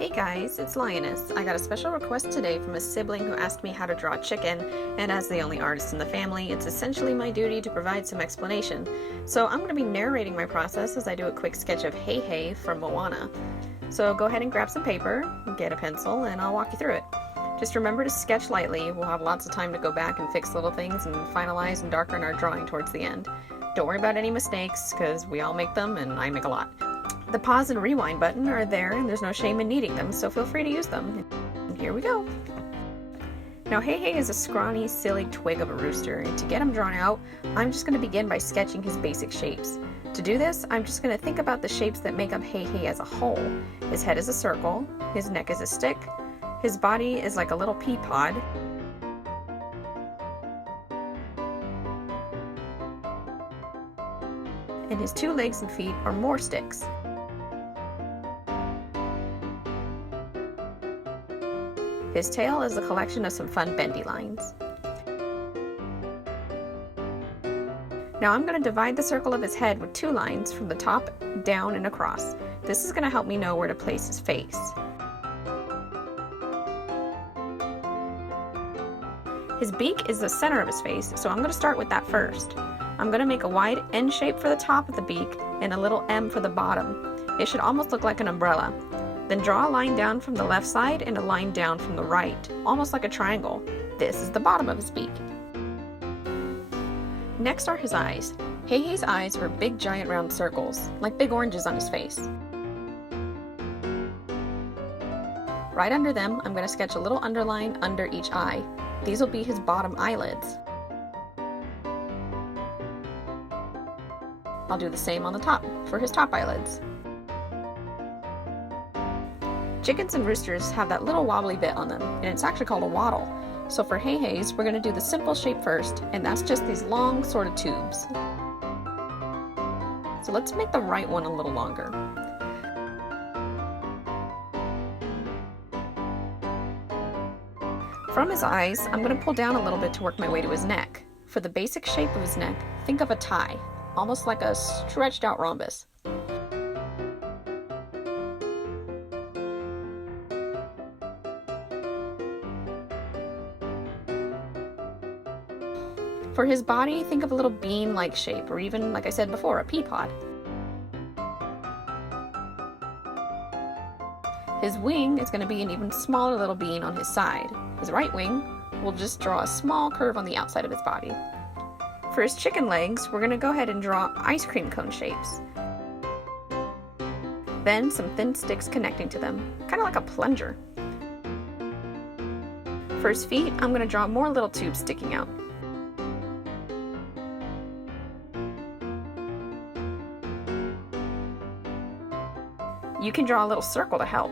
Hey guys, it's Lioness. I got a special request today from a sibling who asked me how to draw a chicken, and as the only artist in the family, it's essentially my duty to provide some explanation. So I'm going to be narrating my process as I do a quick sketch of HeiHei from Moana. So go ahead and grab some paper, get a pencil, and I'll walk you through it. Just remember to sketch lightly. We'll have lots of time to go back and fix little things and finalize and darken our drawing towards the end. Don't worry about any mistakes, because we all make them, and I make a lot. The pause and rewind button are there, and there's no shame in needing them, so feel free to use them. And here we go. Now, HeiHei is a scrawny, silly twig of a rooster, and to get him drawn out, I'm just going to begin by sketching his basic shapes. To do this, I'm just going to think about the shapes that make up HeiHei as a whole. His head is a circle, his neck is a stick, his body is like a little pea pod, and his 2 legs and feet are more sticks. His tail is a collection of some fun bendy lines. Now I'm going to divide the circle of his head with 2 lines from the top, down, and across. This is going to help me know where to place his face. His beak is the center of his face, so I'm going to start with that first. I'm going to make a wide N shape for the top of the beak and a little M for the bottom. It should almost look like an umbrella. Then draw a line down from the left side and a line down from the right, almost like a triangle. This is the bottom of his beak. Next are his eyes. HeiHei's eyes are big giant round circles, like big oranges on his face. Right under them, I'm going to sketch a little underline under each eye. These will be his bottom eyelids. I'll do the same on the top for his top eyelids. Chickens and roosters have that little wobbly bit on them, and it's actually called a wattle. So for HeiHei's, we're going to do the simple shape first, and that's just these long sort of tubes. So let's make the right one a little longer. From his eyes, I'm going to pull down a little bit to work my way to his neck. For the basic shape of his neck, think of a tie, almost like a stretched out rhombus. For his body, think of a little bean-like shape, or even, like I said before, a pea pod. His wing is going to be an even smaller little bean on his side. His right wing, we'll just draw a small curve on the outside of his body. For his chicken legs, we're going to go ahead and draw ice cream cone shapes. Then some thin sticks connecting to them, kind of like a plunger. For his feet, I'm going to draw more little tubes sticking out. You can draw a little circle to help.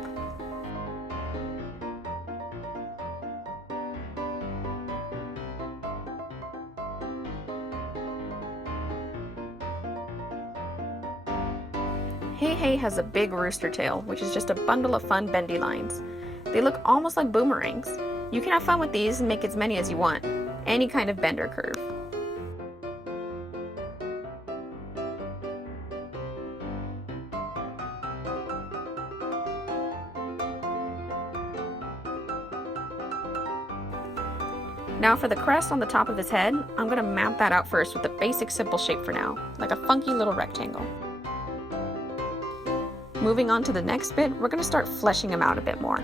HeiHei has a big rooster tail, which is just a bundle of fun bendy lines. They look almost like boomerangs. You can have fun with these and make as many as you want, any kind of bend or curve. Now for the crest on the top of his head, I'm going to map that out first with a basic simple shape for now, like a funky little rectangle. Moving on to the next bit, we're going to start fleshing him out a bit more.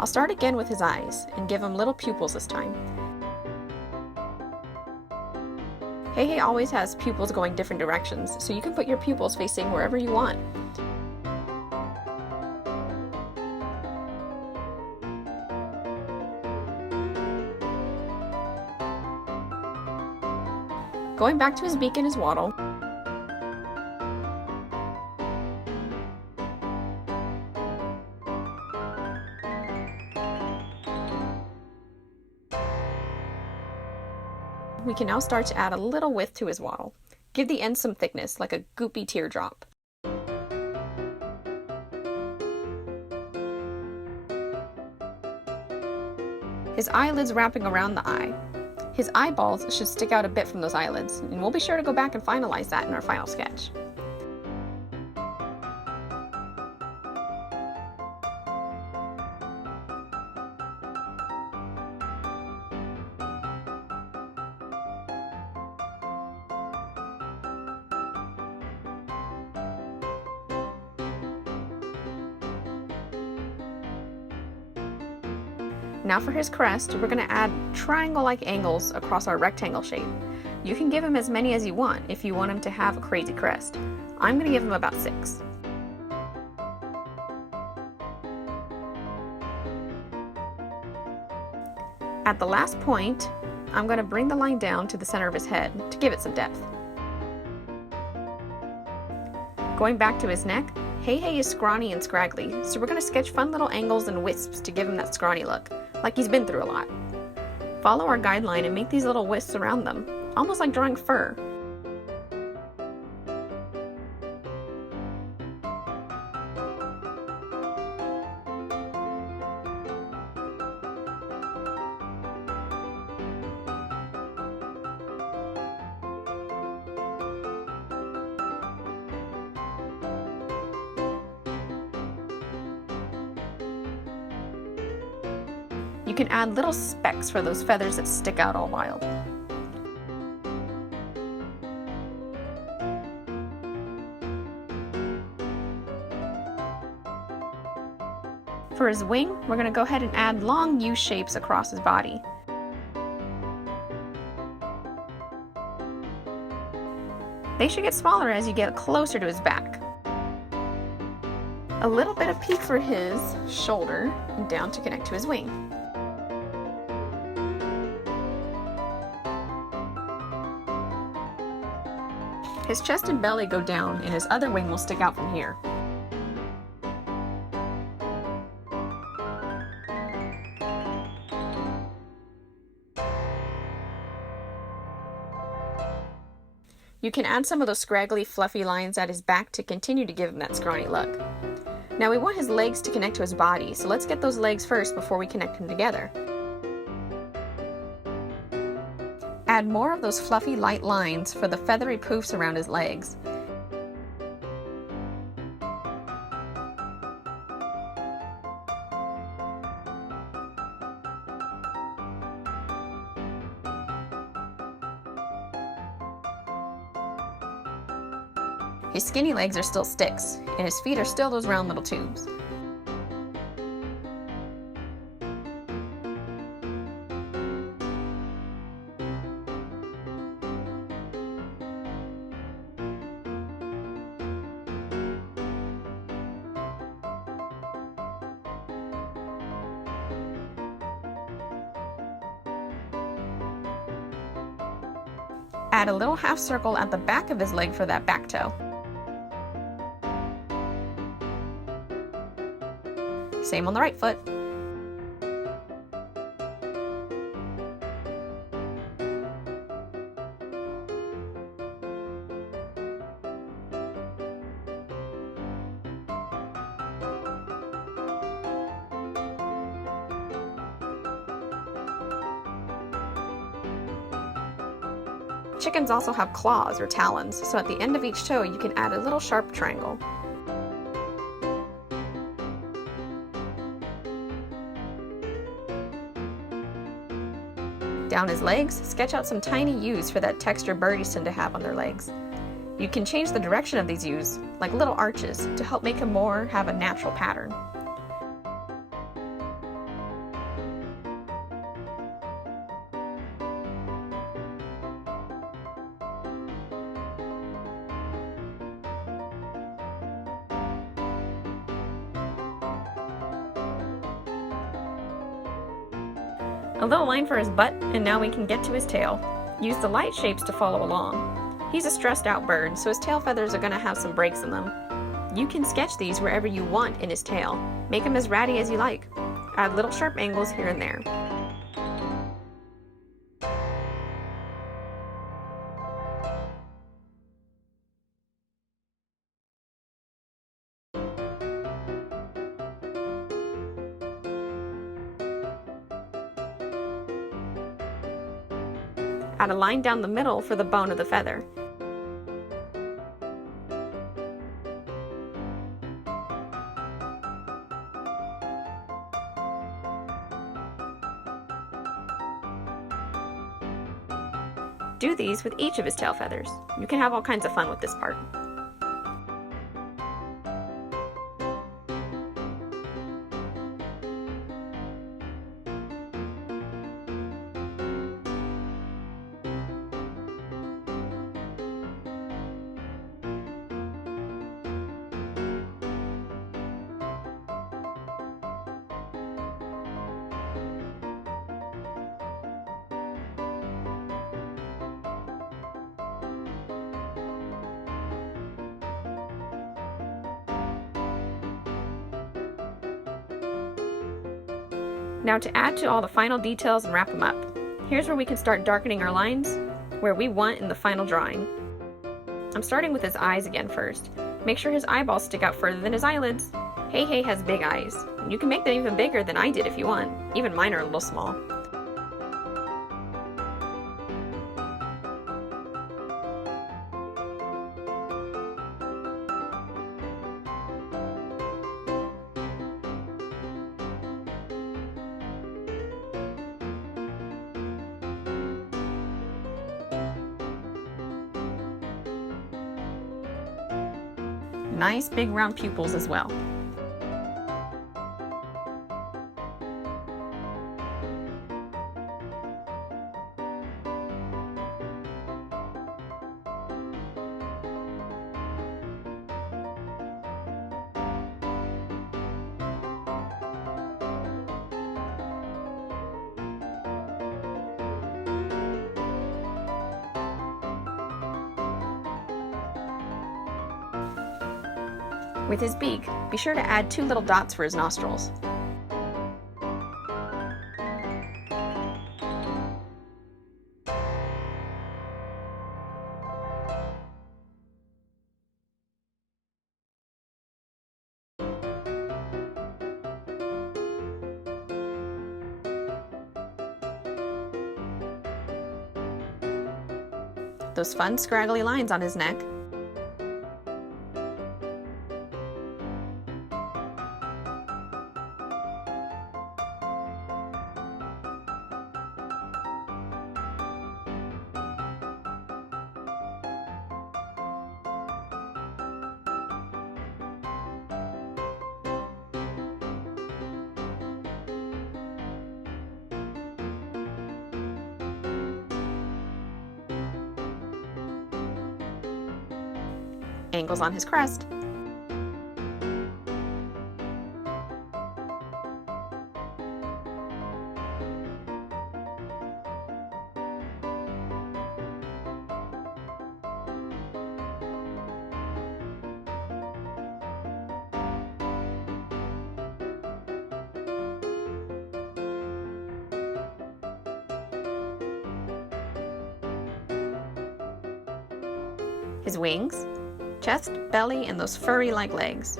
I'll start again with his eyes and give him little pupils this time. HeiHei always has pupils going different directions, so you can put your pupils facing wherever you want. Going back to his beak and his wattle, we can now start to add a little width to his wattle. Give the end some thickness, like a goopy teardrop. His eyelids wrapping around the eye. His eyeballs should stick out a bit from those eyelids, and we'll be sure to go back and finalize that in our final sketch. Now for his crest, we're going to add triangle-like angles across our rectangle shape. You can give him as many as you want if you want him to have a crazy crest. I'm going to give him about 6. At the last point, I'm going to bring the line down to the center of his head to give it some depth. Going back to his neck, HeiHei is scrawny and scraggly, so we're going to sketch fun little angles and wisps to give him that scrawny look, like he's been through a lot. Follow our guideline and make these little wisps around them, almost like drawing fur. You can add little specks for those feathers that stick out all wild. For his wing, we're going to go ahead and add long U shapes across his body. They should get smaller as you get closer to his back. A little bit of peak for his shoulder and down to connect to his wing. His chest and belly go down, and his other wing will stick out from here. You can add some of those scraggly, fluffy lines at his back to continue to give him that scrawny look. Now we want his legs to connect to his body, so let's get those legs first before we connect them together. Add more of those fluffy light lines for the feathery poofs around his legs. His skinny legs are still sticks, and his feet are still those round little tubes. Add a little half circle at the back of his leg for that back toe. Same on the right foot. Chickens also have claws or talons, so at the end of each toe you can add a little sharp triangle. Down his legs, sketch out some tiny U's for that texture birdies tend to have on their legs. You can change the direction of these U's, like little arches, to help make him more have a natural pattern. A little line for his butt, and now we can get to his tail. Use the light shapes to follow along. He's a stressed out bird, so his tail feathers are going to have some breaks in them. You can sketch these wherever you want in his tail. Make him as ratty as you like. Add little sharp angles here and there. add a line down the middle for the bone of the feather. Do these with each of his tail feathers. You can have all kinds of fun with this part. Now to add to all the final details and wrap them up, here's where we can start darkening our lines where we want in the final drawing. I'm starting with his eyes again first. Make sure his eyeballs stick out further than his eyelids. HeiHei has big eyes. You can make them even bigger than I did if you want. Even mine are a little small. Nice big round pupils as well. With his beak, be sure to add 2 little dots for his nostrils. Those fun scraggly lines on his neck. Angles on his crest. His wings, chest, belly, and those furry-like legs.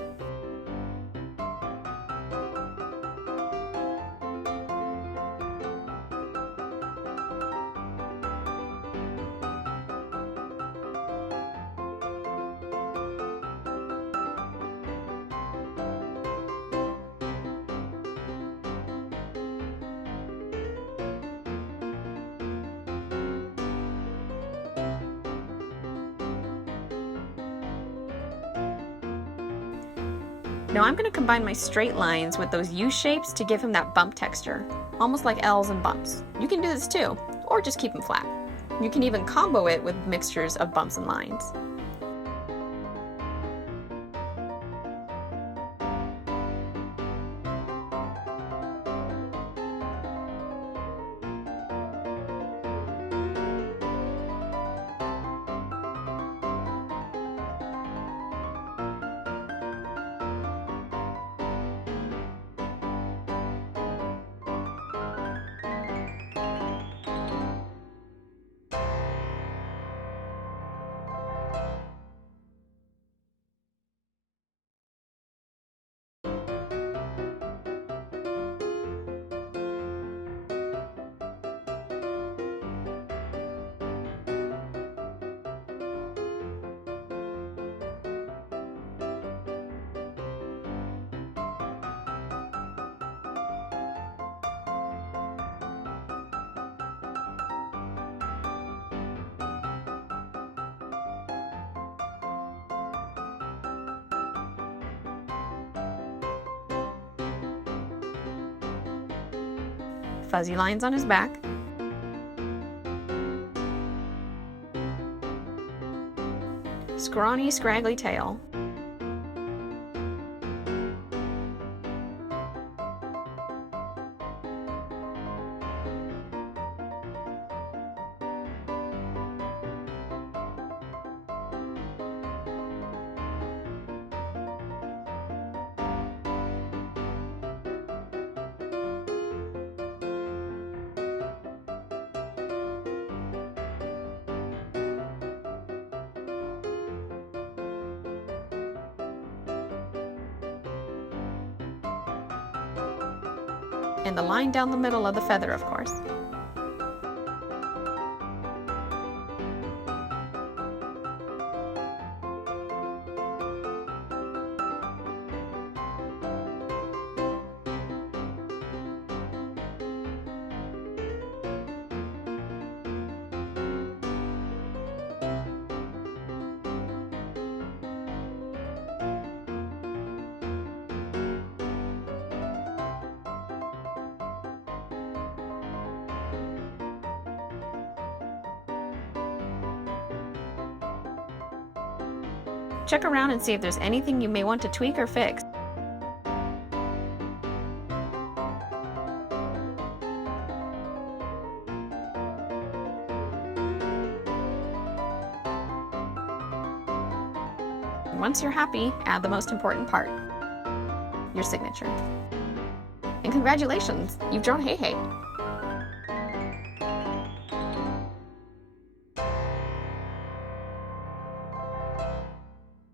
Now I'm going to combine my straight lines with those U-shapes to give him that bump texture, almost like L's and bumps. You can do this too, or just keep them flat. You can even combo it with mixtures of bumps and lines. fuzzy lines on his back, scrawny, scraggly tail, and the line down the middle of the feather, of course. Check around and see if there's anything you may want to tweak or fix. Once you're happy, add the most important part, your signature. And congratulations, you've drawn HeiHei.